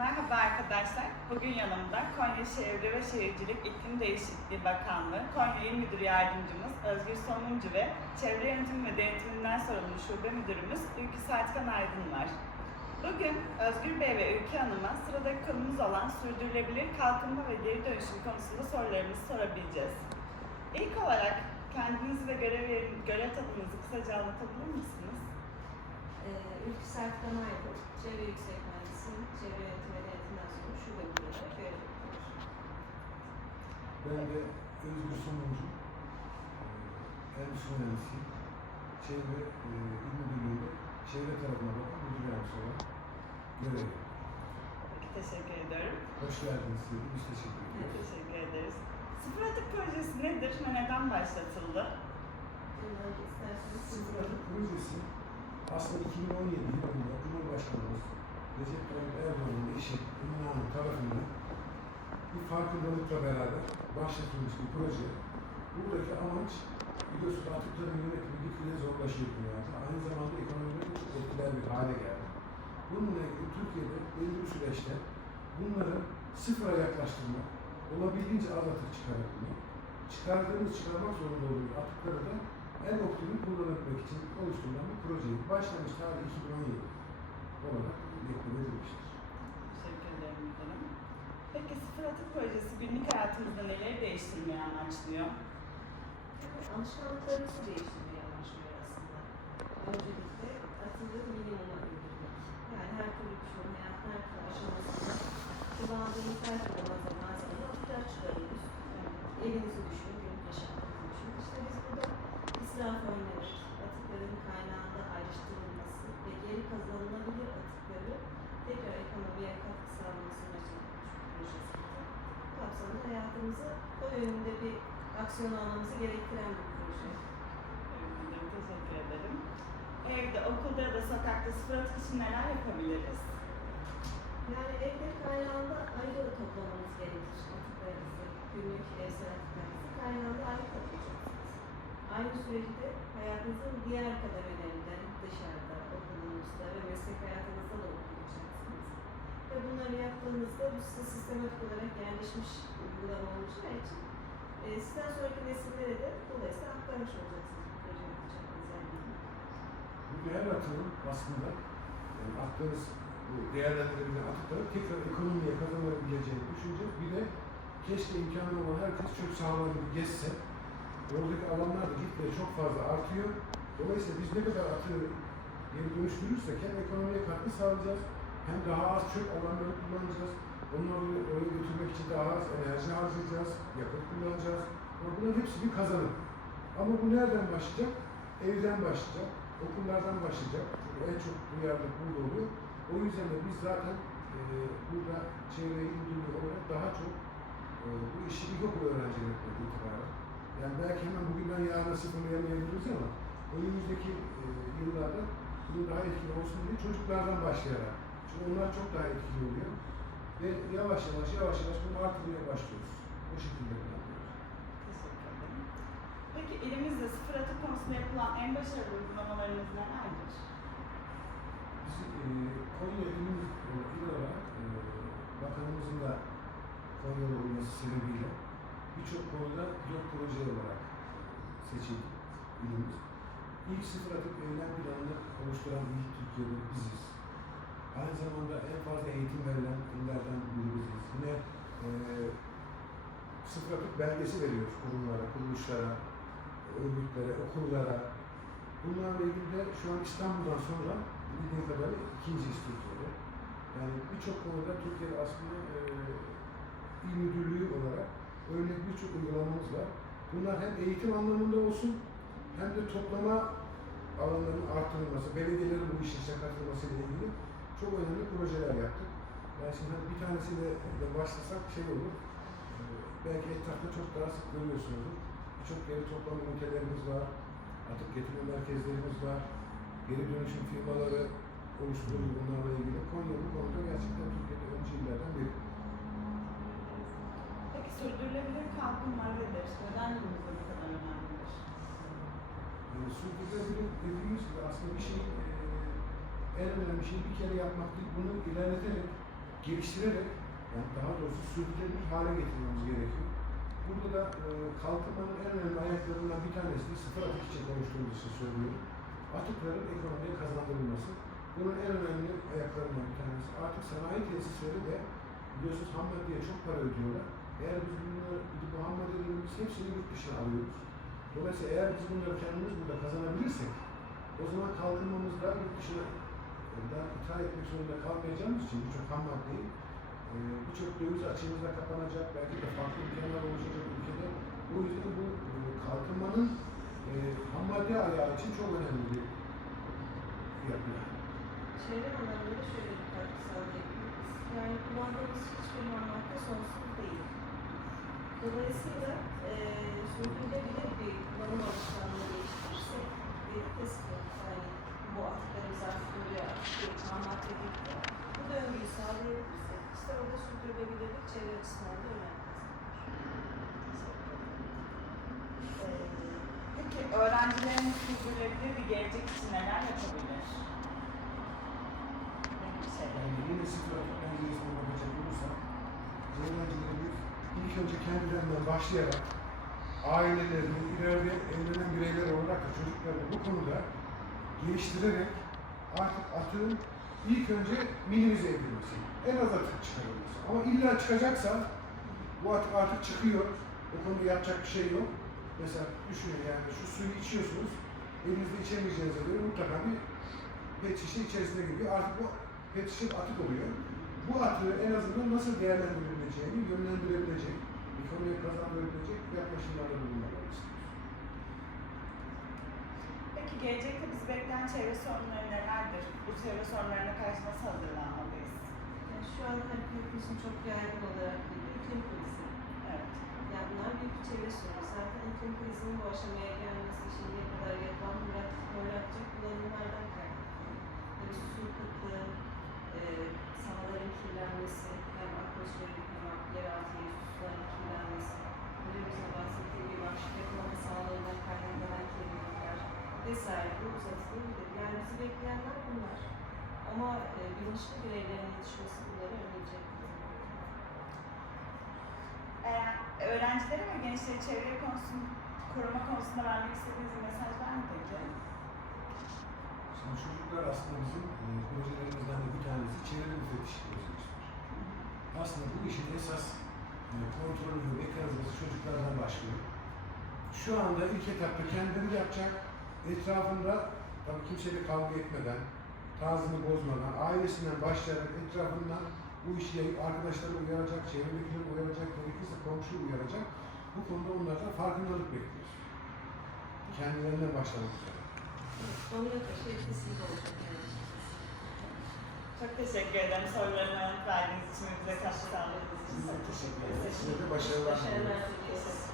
Merhaba arkadaşlar. Bugün yanımda Konya Çevre ve Şehircilik İklim Değişikliği Bakanlığı Konya İl Müdür Yardımcımız Özgür Sonuncu ve Çevre Yönetimi ve Denetiminden sorumlu Şube Müdürümüz Ülkü Saatkan Aydın var. Bugün Özgür Bey ve Ülkü Hanım'a sıradaki konumuz olan sürdürülebilir kalkınma ve geri dönüşüm konusunda sorularımızı sorabileceğiz. İlk olarak kendinizi ve görev, yerin- görev tanımınızı kısaca anlatabilir misiniz? Ee, Ülkü Sertkan Aydın, Çevre Yüksek Mühendisi, Çevre Yönetimi ve Denetimden sonra şube müdürü olarak görev yapıyorum. Ben de Özgür Sonuncu, eee, endüstri mühendisiyim. Çevre eee, İl Müdürlüğü'nde çevre tarafına bakan müdür yardımcısı olarak görev teşekkür ediyorum. Hoş geldiniz. Biz teşekkür ediyoruz. Teşekkür ederiz. Sıfır Atık Projesi nedir ve neden başlatıldı? Sıfır Atık Projesi aslında 2017 yılında Cumhurbaşkanımız Recep Tayyip Erdoğan'ın eşi Emine Hanım tarafından farkındalıkla beraber başlatılmış bir proje. Buradaki amaç biliyorsunuz atıkların yönetimi gitgide zorlaşıyor dünyada. Aynı zamanda ekonomide de çok etkiler bir hale geldi. Bununla ilgili Türkiye'de belli bir süreçte bunları sıfıra yaklaştırmak, olabildiğince az atık çıkarabilmek, çıkardığımız çıkarmak zorunda olduğumuz atıkları da en optimum kullanabilmek için oluşturulan bir projeydi. Başlangıç tarihi 2017 olarak bekleme edilmiştir. Peki Sıfır Atık Projesi günlük hayatımızda neleri değiştirmeyi amaçlıyor? alışkanlıklarımızı değiştirmeye amaçlıyor aslında. Öncelikle atığı minimuma indirmek. Yani her türlü bir şeyin hayatın her türlü aşamasında kullandığımız her türlü malzeme malzemeden atıklar çıkarıyoruz. Evinizi düşünün, günlük yaşantınızı düşünün. İşte biz burada israf önlemek, atıkların kaynağında ayrıştırılması ve geri kazanılabilir atıkları tekrar ekonomiye katkı sağlamasını açıklamış bir projesiydi. Bu kapsamda hayatımızı o yönünde bir aksiyon almamızı gerektiren bir proje. Müdürüm teşekkür ederim. Evde, okulda da sokakta sıfır atık için neler yapabiliriz? Yani evde kaynağında ayrı toplamamız gerekir atıklarınızı, günlük evsel atıklarınızı kaynağında ayrı toplayacaksınız. Aynı süreçte hayatınızın diğer kademelerinde dışarıda, okulunuzda ve meslek hayatınızda da uygulayacaksınız. Ve bunları yaptığınızda bu size sistematik olarak yerleşmiş uygulama olacağı için e, sizden sonraki nesillere de dolayısıyla aktarmış olacaksınız bu her atığın aslında yani attığınız bu değerlendirilen atıkları tekrar ekonomiye kazanabileceğini düşüneceğiz. Bir de keşke imkanı olan herkes çöp sahalarını bir gezse. Oradaki alanlar da gitgide çok fazla artıyor. Dolayısıyla biz ne kadar atığı geri dönüştürürsek hem ekonomiye katkı sağlayacağız hem daha az çöp alanları kullanacağız. Onları oraya götürmek için daha az enerji harcayacağız, yakıt kullanacağız. Ama bunların hepsi bir kazanım. Ama bu nereden başlayacak? Evden başlayacak, okullardan başlayacak. Çünkü en çok duyarlılık burada oluyor. O yüzden de biz zaten e, burada çevre il olarak daha çok e, bu işi ilkokul öğrencilerinden itibaren yani belki hemen bugünden yarına sıfırlayamayabiliriz ama önümüzdeki e, yıllarda bunun daha etkili olsun diye çocuklardan başlayarak. Çünkü onlar çok daha etkili oluyor. Ve yavaş yavaş yavaş yavaş bunu artırmaya başlıyoruz. O şekilde planlıyoruz. Teşekkür ederim. Peki elimizde sıfır atık konusunda yapılan en başarılı uygulamalarınız nelerdir? Biz e, Konya ilimiz e, il olarak e, bakanımızın da Konya'da olması sebebiyle birçok konuda pilot proje olarak seçildi ilimiz. İlk sıfır atık eylem planını oluşturan il Türkiye'de biziz. Aynı zamanda en fazla eğitim verilen illerden biri biziz. Yine e, atık belgesi veriyoruz kurumlara, kuruluşlara, örgütlere, okullara. Bunlarla ilgili de şu an İstanbul'dan sonra bildiğim kadarıyla ikinciyiz Türkiye'de. Yani birçok konuda Türkiye'de aslında e, il müdürlüğü olarak öyle birçok uygulamamız var. Bunlar hem eğitim anlamında olsun hem de toplama alanlarının artırılması, belediyelerin bu işin katılması ile ilgili çok önemli projeler yaptık. Yani şimdi bir tanesiyle de başlasak şey olur, e, belki etrafta çok daha sık görüyorsunuzdur. Birçok geri toplama ünitelerimiz var, atık getirme merkezlerimiz var, geri dönüşüm firmaları oluşturuyoruz bunlarla ilgili. Konya bu konuda gerçekten Türkiye'de öncü illerden biri. Peki sürdürülebilir kalkınma nedir? Neden günümüzde bu kadar önemlidir? Yani sürdürülebilir dediğimiz gibi aslında bir şeyin en önemli şey bir kere yapmak değil, bunu ilerleterek geliştirerek, yani daha doğrusu sürdürülebilir hale getirmemiz gerekiyor. Burada da e, kalkınmanın en önemli ayaklarından bir tanesi de sıfır atık için konuştuğumuz için söylüyorum. Atıkların ekonomiye kazandırılması. Bunun en önemli ayaklarından bir tanesi. Artık sanayi tesisleri de biliyorsunuz ham maddeye çok para ödüyorlar. Eğer biz bunları, bu ham maddelerin biz hepsini yurt dışına alıyoruz. Dolayısıyla eğer biz bunları kendimiz burada kazanabilirsek o zaman kalkınmamızda yurt dışına da ithal etmek zorunda kalmayacağımız için birçok ham maddeyi e, birçok döviz açığımızda kapanacak, belki de farklı imkanlar oluşacak ülkede. O yüzden bu e, kalkınmanın e, ham madde ayağı için çok önemli bir yapı. Çevre şöyle bir katkı sağlayabiliriz. Yani kullandığımız hiçbir ham madde sonsuz değil. Dolayısıyla eee sürdürülebilir bir kullanım alışkanlığı geliştirirsek dedik ki yani bu madde değil de. Bu döngüyü sağlayabilirsek işte orada sürdürülebilirlik çevre açısından da önem Ee, Peki öğrencilerin sürdürülebilir bir gelecek için neler yapabilir? Yani yine sıfır atık penceresine bakacak olursak, öğrencilerimiz ilk önce kendilerinden başlayarak ailelerinin ileride evlenen bireyler olarak da çocuklarını bu konuda geliştirerek artık atığın ilk önce minimize edilmesi, en az atık çıkarılması. Ama illa çıkacaksa bu atık artık çıkıyor. O konuda yapacak bir şey yok. Mesela düşünün yani şu suyu içiyorsunuz, elinizde içemeyeceğinize göre mutlaka bir pet şişe içerisine giriyor. Artık bu pet şişe atık oluyor. Bu atığı en azından nasıl değerlendirebileceğini yönlendirebilecek, ekonomiye kazandırabilecek yaklaşımlarda bulunmaları istiyoruz. Peki gelecekte bizi bekleyen çevre sorunları nelerdir? Bu çevre sorunlarına karşı nasıl hazırlanmalıyız? Yani şu an hani hepimizin çok yaygın olarak bildiği iklim krizi. Evet. Yani bunlar büyük bir çevre sorunu. Zaten iklim krizinin bu aşamaya gelmesi şimdiye kadar yapılan uğraşacak kullanımlardan kaynaklı. Yani su kıtlığı, e, sahaların kirlenmesi, hem atmosferin hem yeraltı suların Yani bizi bekleyenler bunlar. Ama e, bilinçli bireylerin yetişmesi bunları önleyecek. Eğer öğrencilere ve gençlere çevre konusunu koruma konusunda vermek istediğiniz bir mesaj var mı peki? Şimdi çocuklar aslında bizim e, projelerimizden de bir tanesi çevre müfettiş projesidir. Aslında bu işin esas e, kontrolü ve mekanizması çocuklardan başlıyor. Şu anda ilk etapta kendileri yapacak, etrafında tabii kimseyle kavga etmeden, tarzını bozmadan, ailesinden başlayarak etrafından bu işi yayıp arkadaşları uyaracak, çevredekileri uyaracak, gerekirse komşu uyaracak. Bu konuda onlardan farkındalık bekliyoruz. Kendilerinden başlamak üzere. Olacak yani. Çok teşekkür ederim sorularıma yanıt verdiğiniz için ve bize sağladığınız için. De teşekkür ederiz. Size de başarılar diliyorum.